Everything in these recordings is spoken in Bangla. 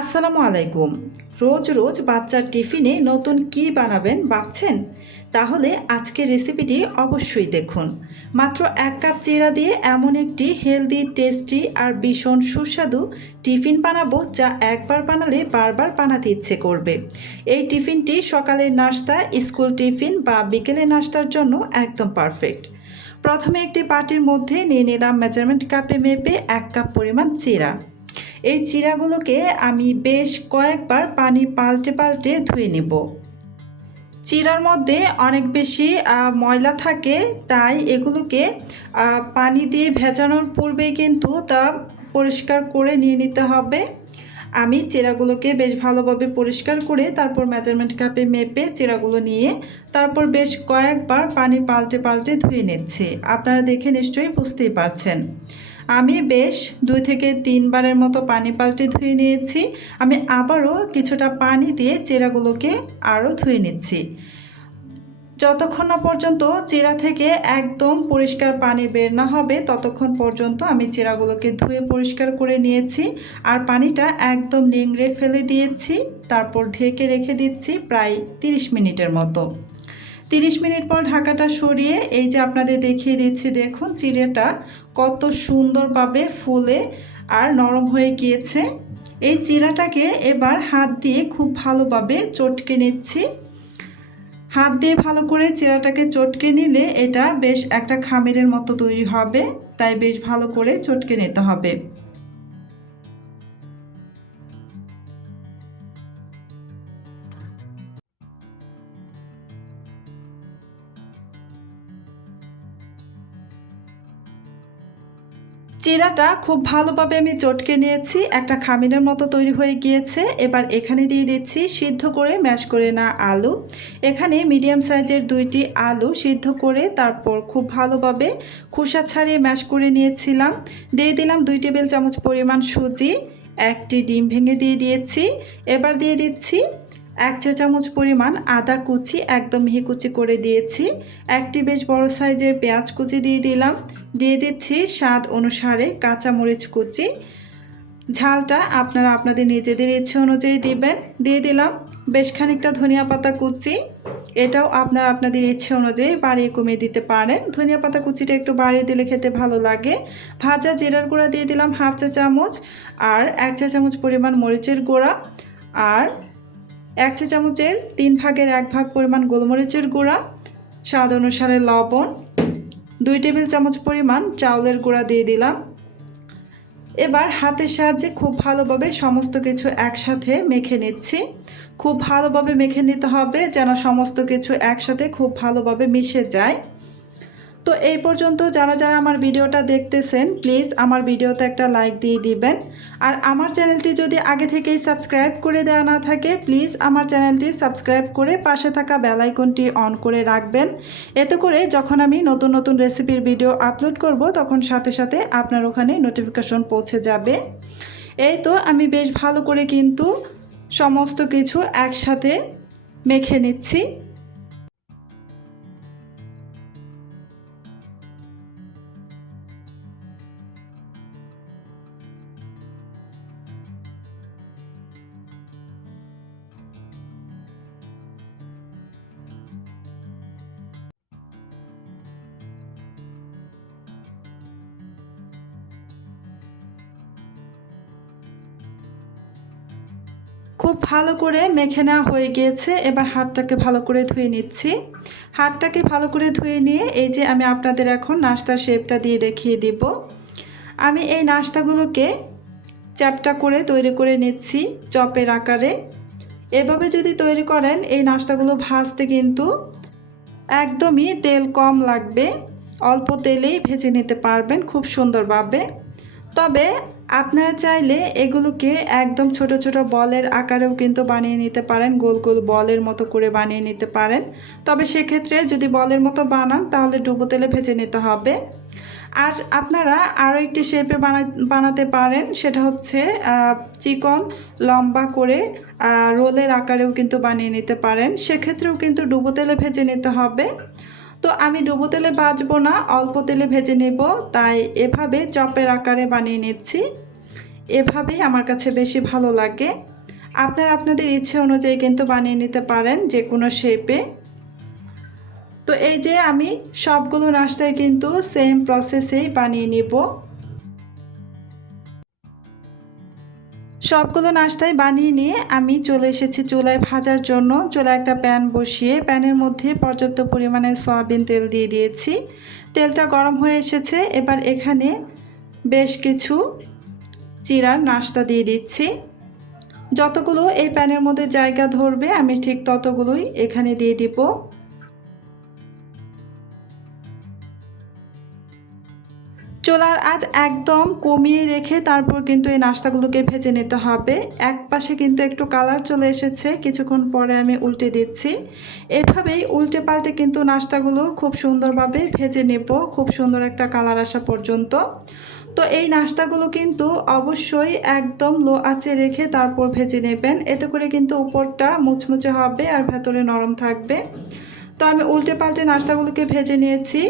আসসালামু আলাইকুম। রোজ রোজ বাচ্চার টিফিনে নতুন কি বানাবেন ভাবছেন? তাহলে আজকের রেসিপিটি অবশ্যই দেখুন। মাত্র 1 কাপ চিড়া দিয়ে এমন একটি হেলদি, টেস্টি আর ভীষণ সুস্বাদু টিফিন বানাবো যা একবার বানালে বারবার বানাতে ইচ্ছে করবে। এই টিফিনটি সকালের নাস্তা, স্কুল টিফিন বা বিকেলের নাস্তার জন্য একদম পারফেক্ট। প্রথমে একটি বাটির মধ্যে নিয়ে নিলাম মেজারমেন্ট কাপে মেপে 1 কাপ পরিমাণ চিড়া। এই চিড়াগুলোকে আমি বেশ কয়েকবার পানি পাল্টে পাল্টে ধুয়ে নেব। চিড়ার মধ্যে অনেক বেশি ময়লা থাকে, তাই এগুলোকে পানি দিয়ে ভেজানোর পূর্বেই কিন্তু তা পরিষ্কার করে নিয়ে নিতে হবে। আমি চিড়াগুলোকে বেশ ভালোভাবে পরিষ্কার করে তারপর মেজারমেন্ট কাপে মেপে চিড়াগুলো নিয়ে তারপর বেশ কয়েকবার পানি পাল্টে পাল্টে ধুয়ে নিচ্ছি। আপনারা দেখে নিশ্চয়ই বুঝতেই পারছেন। আমি বেশ 2 থেকে 3 বারের মতো পানি পাল্টে ধুয়ে নিয়েছি। আমি আবারও কিছুটা পানি দিয়ে চিড়াগুলোকে আরও ধুয়ে নিচ্ছি। যতক্ষণ না পর্যন্ত চিড়া থেকে একদম পরিষ্কার পানি বের না হবে ততক্ষণ পর্যন্ত আমি চিড়াগুলোকে ধুয়ে পরিষ্কার করে নিয়েছি আর পানিটা একদম নিংড়ে ফেলে দিয়েছি। তারপর ঢেকে রেখে দিচ্ছি প্রায় 30 মিনিটের মতো। 30 মিনিট পর ঢাকাটা সরিয়ে এই যে আপনাদের দেখিয়ে দিচ্ছি, দেখুন চিড়াটা কত সুন্দরভাবে ফুলে আর নরম হয়ে গিয়েছে। এই চিড়াটাকে এবার হাত দিয়ে খুব ভালোভাবে চটকে নিচ্ছি। হাত দিয়ে ভালো করে চিড়াটাকে চটকে নিলে এটা বেশ একটা খামিরের মতো তৈরি হবে, তাই বেশ ভালো করে চটকে নিতে হবে। চিড়াটা খুব ভালোভাবে আমি চটকে নিয়েছি, একটা খামিরের মতো তৈরি হয়ে গিয়েছে। এবার এখানে দিয়ে দিচ্ছি সিদ্ধ করে ম্যাশ করে না আলু। এখানে মিডিয়াম সাইজের 2টি আলু সিদ্ধ করে তারপর খুব ভালোভাবে খোসা ছাড়িয়ে ম্যাশ করে নিয়েছিলাম। দিয়ে দিলাম 2 টেবিল চামচ পরিমাণ সুজি, 1টি ডিম ভেঙে দিয়ে দিয়েছি। এবার দিয়ে দিচ্ছি 1 চা চামচ পরিমাণ আদা কুচি, একদম মিহি কুচি করে দিয়েছি। 1টি বেশ বড় সাইজের পেঁয়াজ কুচি দিয়ে দিলাম। দিয়ে দিচ্ছি স্বাদ অনুসারে কাঁচামরিচ কুচি। ঝালটা আপনারা আপনাদের নিজেদের ইচ্ছে অনুযায়ী দিবেন। দিয়ে দিলাম বেশ খানিকটা ধনিয়া পাতা কুচি, এটাও আপনারা আপনাদের ইচ্ছে অনুযায়ী বাড়িয়ে কমিয়ে দিতে পারেন। ধনিয়া পাতা কুচিটা একটু বাড়িয়ে দিলে খেতে ভালো লাগে। ভাজা জিরার গুঁড়া দিয়ে দিলাম 1/2 চা চামচ আর 1 চা চামচ পরিমাণ মরিচের গুঁড়া আর 1 চা চামচের 3 ভাগের 1 ভাগ পরিমাণ গোলমরিচের গুঁড়া, স্বাদ অনুসারে লবণ, 2 টেবিল চামচ পরিমাণ চাউলের গুঁড়া দিয়ে দিলাম। এবার হাতের সাহায্যে খুব ভালোভাবে সমস্ত কিছু একসাথে মেখে নিচ্ছি। খুব ভালোভাবে মেখে নিতে হবে যেন সমস্ত কিছু একসাথে খুব ভালোভাবে মিশে যায়। তো এই পর্যন্ত যারা যারা আমার ভিডিওটা দেখতেছেন প্লিজ আমার ভিডিওতে একটা লাইক দিয়ে দিবেন। আর আমার চ্যানেলটি যদি আগে থেকেই সাবস্ক্রাইব করে দেওয়া না থাকে প্লিজ আমার চ্যানেলটি সাবস্ক্রাইব করে পাশে থাকা বেল আইকনটি অন করে রাখবেন। এতে করে যখন আমি নতুন নতুন রেসিপির ভিডিও আপলোড করব তখন সাথে সাথে আপনার ওখানে নোটিফিকেশন পৌঁছে যাবে। এই তো আমি বেশ ভালো করে কিন্তু সমস্ত কিছু একসাথে মেখে নিচ্ছি। খুব ভালো করে মেখে নেওয়া হয়ে গিয়েছে। এবার হাতটাকে ভালো করে ধুয়ে নিচ্ছি। হাতটাকে ভালো করে ধুয়ে নিয়ে এই যে আমি আপনাদের এখন নাস্তার শেপটা দিয়ে দেখিয়ে দিব। আমি এই নাস্তাগুলোকে চ্যাপ্টা করে তৈরি করে নিচ্ছি চপের আকারে। এভাবে যদি তৈরি করেন এই নাস্তাগুলো ভাজতে কিন্তু একদমই তেল কম লাগবে, অল্প তেলেই ভেজে নিতে পারবেন খুব সুন্দরভাবে। তবে আপনারা চাইলে এগুলোকে একদম ছোট ছোট বলের আকারেও কিন্তু বানিয়ে নিতে পারেন, গোল গোল বলের মতো করে বানিয়ে নিতে পারেন। তবে সেক্ষেত্রে যদি বলের মতো বানান তাহলে ডুবো তেলে ভেজে নিতে হবে। আর আপনারা আরও একটি শেপে বানাতে পারেন, সেটা হচ্ছে চিকন লম্বা করে রোলের আকারেও কিন্তু বানিয়ে নিতে পারেন। সেক্ষেত্রেও কিন্তু ডুবো তেলে ভেজে নিতে হবে। তো আমি ডুবো তেলে ভাজবো না, অল্প তেলে ভেজে নেব, তাই এভাবে চপের আকারে বানিয়ে নিচ্ছি। এভাবেই আমার কাছে বেশি ভালো লাগে। আপনারা আপনাদের ইচ্ছে অনুযায়ী কিন্তু বানিয়ে নিতে পারেন যে কোনো শেপে। তো এই যে আমি সবগুলো নাস্তায় কিন্তু সেম প্রসেসেই বানিয়ে নিব। সবগুলো নাস্তায় বানিয়ে নিয়ে আমি চলে এসেছি চুলায় ভাজার জন্য। চুলায় একটা প্যান বসিয়ে প্যানের মধ্যে পর্যাপ্ত পরিমাণে সয়াবিন তেল দিয়ে দিয়েছি। তেলটা গরম হয়ে এসেছে। এবার এখানে বেশ কিছু চিড়ার নাস্তা দিয়ে দিচ্ছি। যতগুলো এই প্যানের মধ্যে জায়গা ধরবে আমি ঠিক ততগুলোই এখানে দিয়ে দিব। চুলার আঁচ একদম কমিয়ে রেখে তারপর কিন্তু এই নাস্তাগুলোকে ভেজে নিতে হবে। এক পাশে কিন্তু একটু কালার চলে এসেছে, কিছুক্ষণ পরে আমি উল্টে দিচ্ছি। এভাবেই উল্টে পাল্টে কিন্তু নাস্তাগুলো খুব সুন্দরভাবে ভেজে নেব, খুব সুন্দর একটা কালার আসা পর্যন্ত। তো এই নাস্তাগুলো কিন্তু অবশ্যই একদম লো আঁচে রেখে তারপর ভেজে নেবেন, এতে করে কিন্তু উপরটা মুচমুচে হবে আর ভেতরে নরম থাকবে। তো আমি উল্টে পাল্টে নাস্তাগুলোকে ভেজে নিয়েছি।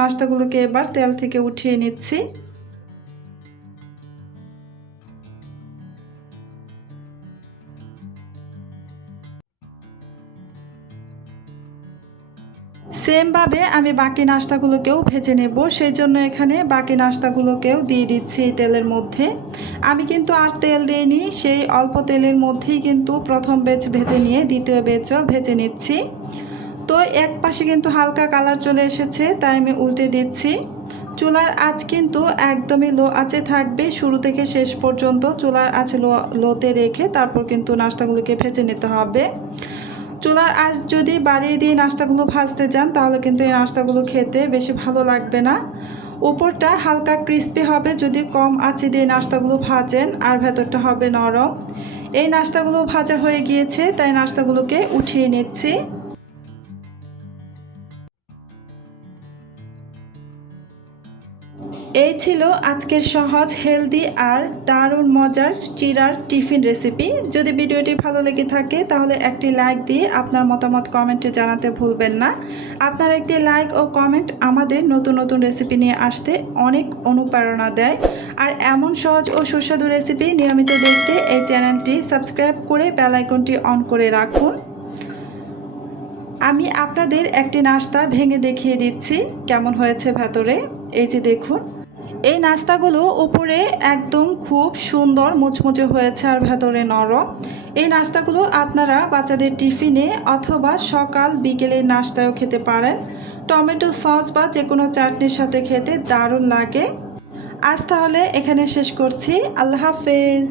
নাস্তাগুলোকে এবার তেল থেকে উঠিয়ে নিচ্ছি। সেমভাবে আমি বাকি নাস্তাগুলোকেও ভেজে নেব, সেই জন্য এখানে বাকি নাস্তাগুলোকেও দিয়ে দিচ্ছি এই তেলের মধ্যে। আমি কিন্তু আর তেল দিইনি, সেই অল্প তেলের মধ্যেই কিন্তু প্রথম ব্যাচ ভেজে নিয়ে দ্বিতীয় ব্যাচও ভেজে নিচ্ছি। তো এক পাশে কিন্তু হালকা কালার চলে এসেছে, তাই আমি উল্টে দিচ্ছি। চুলার আঁচ কিন্তু একদমই লো আঁচে থাকবে, শুরু থেকে শেষ পর্যন্ত চুলার আঁচ লোতে রেখে তারপর কিন্তু নাস্তাগুলোকে ভেজে নিতে হবে। চুলার আঁচ যদি বাড়িয়ে দিয়ে নাস্তাগুলো ভাজতে যান তাহলে কিন্তু এই নাস্তাগুলো খেতে বেশি ভালো লাগবে না। উপরটা হালকা ক্রিস্পি হবে যদি কম আঁচে দিয়ে নাস্তাগুলো ভাজেন, আর ভেতরটা হবে নরম। এই নাস্তাগুলো ভাজা হয়ে গিয়েছে, তাই নাস্তাগুলোকে উঠিয়ে নিচ্ছি। এই ছিল আজকের সহজ, হেলদি আর দারুণ মজার চিড়ার টিফিন রেসিপি। যদি ভিডিওটি ভালো লেগে থাকে তাহলে একটি লাইক দিয়ে আপনার মতামত কমেন্টে জানাতে ভুলবেন না। আপনার একটি লাইক ও কমেন্ট আমাদের নতুন নতুন রেসিপি নিয়ে আসতে অনেক অনুপ্রেরণা দেয়। আর এমন সহজ ও সুস্বাদু রেসিপি নিয়মিত দেখতে এই চ্যানেলটি সাবস্ক্রাইব করে বেল আইকনটি অন করে রাখুন। আমি আপনাদের একটি নাস্তা ভেঙে দেখিয়ে দিচ্ছি কেমন হয়েছে ভেতরে। এই যে দেখুন, এই নাস্তাগুলো উপরে একদম খুব সুন্দর মুচমুচে হয়েছে আর ভেতরে নরম। এই নাস্তাগুলো আপনারা বাচ্চাদের টিফিনে অথবা সকাল বিকেলের নাস্তায়ও খেতে পারেন। টমেটো সস বা যে কোনো চাটনির সাথে খেতে দারুণ লাগে। আজ তাহলে এখানে শেষ করছি। আল্লাহ হাফেজ।